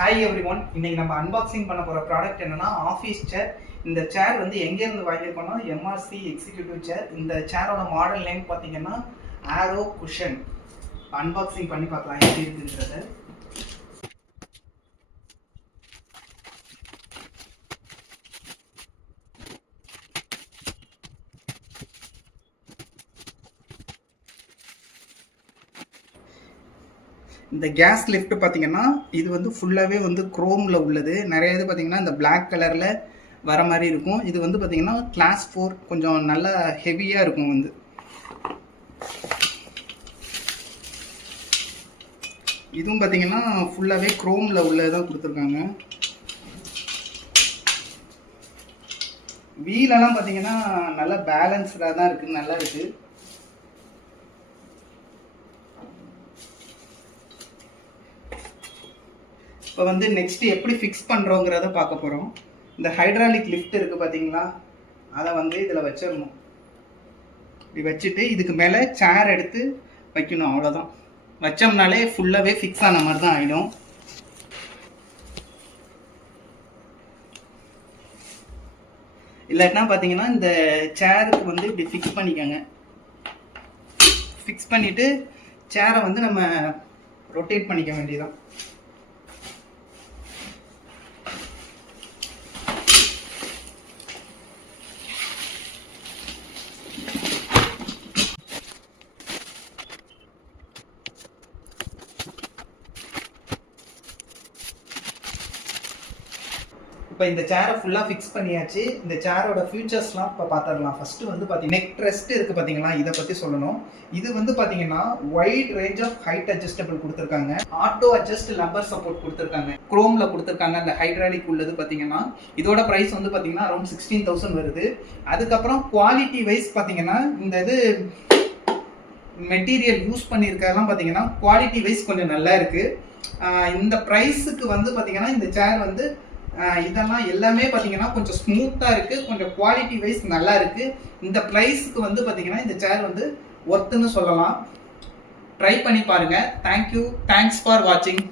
Hi every one. இன்னைக்கு நம்ம unboxing பண்ண போகிற ப்ராடக்ட் என்னன்னா ஆஃபீஸ் சேர். இந்த சேர் வந்து எங்கேருந்து வாங்கியிருக்கோம்னா எம்ஆர்சி எக்ஸிக்யூட்டிவ் சேர். இந்த சேரோட மாடல் நேம் பார்த்தீங்கன்னா ஆரோ குஷன். அன்பாக்சிங் பண்ணி பார்க்கலாம் எப்படி இருக்குன்றது. இந்த கேஸ் லிஃப்ட் பார்த்தீங்கன்னா இது வந்து ஃபுல்லாகவே வந்து குரோமில் உள்ளது. நிறைய இது பார்த்தீங்கன்னா இந்த பிளாக் கலரில் வர மாதிரி இருக்கும். இது வந்து பார்த்தீங்கன்னா கிளாஸ் 4 கொஞ்சம் நல்லா ஹெவியாக இருக்கும். வந்து இதுவும் பார்த்தீங்கன்னா ஃபுல்லாகவே குரோமில் உள்ளதான் கொடுத்துருக்காங்க. வீலெல்லாம் பார்த்தீங்கன்னா நல்லா பேலன்ஸ்டாக தான் இருக்குது, நல்லா இருக்குது. இப்போ வந்து நெக்ஸ்ட் எப்படி ஃபிக்ஸ் பண்ணுறோங்கிறத பார்க்க போகிறோம். இந்த ஹைட்ராலிக் லிஃப்ட் இருக்குது பார்த்தீங்களா, அதை வந்து இதில் வச்சிடணும். இப்படி வச்சுட்டு இதுக்கு மேலே சேர் எடுத்து வைக்கணும், அவ்வளோதான். வச்சோம்னாலே ஃபுல்லாகவே ஃபிக்ஸ் ஆன மாதிரி தான் ஆகிடும். இல்லாட்டினா பார்த்தீங்கன்னா இந்த சேருக்கு வந்து இப்படி ஃபிக்ஸ் பண்ணிக்கோங்க. ஃபிக்ஸ் பண்ணிவிட்டு சேரை வந்து நம்ம ரொட்டேட் பண்ணிக்க வேண்டியதான். இப்போ இந்த சேரை ஃபுல்லாக ஃபிக்ஸ் பண்ணியாச்சு. இந்த சேரோட ஃபியூச்சர்ஸ்லாம் இப்போ பார்த்துடலாம். ஃபஸ்ட்டு வந்து பார்த்தீங்கன்னா நெக் ரெஸ்ட் இருக்குது பார்த்தீங்களா, இதை பற்றி சொல்லணும். இது வந்து பார்த்தீங்கன்னா wide range of height adjustable கொடுத்துருக்காங்க. ஆட்டோ அட்ஜஸ்ட் லம்பர் சப்போர்ட் கொடுத்துருக்காங்க. குரோமில் கொடுத்துருக்காங்க. அந்த ஹைட்ராலிக் உள்ளது பார்த்தீங்கன்னா இதோட ப்ரைஸ் வந்து பார்த்தீங்கன்னா அரௌண்ட் 16,000 வருது. அதுக்கப்புறம் குவாலிட்டி வைஸ் பார்த்தீங்கன்னா இந்த இது மெட்டீரியல் யூஸ் பண்ணியிருக்கெல்லாம் பார்த்தீங்கன்னா குவாலிட்டி வைஸ் கொஞ்சம் நல்லா இருக்குது. இந்த ப்ரைஸுக்கு வந்து பார்த்தீங்கன்னா இந்த சேர் வந்து இதெல்லாம் எல்லாமே பார்த்தீங்கன்னா கொஞ்சம் ஸ்மூத்தாக இருக்குது, கொஞ்சம் குவாலிட்டி வைஸ் நல்லா இருக்குது. இந்த ப்ரைஸுக்கு வந்து பார்த்தீங்கன்னா இந்த சேர் வந்து ஒர்த்துன்னு சொல்லலாம். ட்ரை பண்ணி பாருங்கள். தேங்க்யூ. தேங்க்ஸ் ஃபார் வாட்சிங்.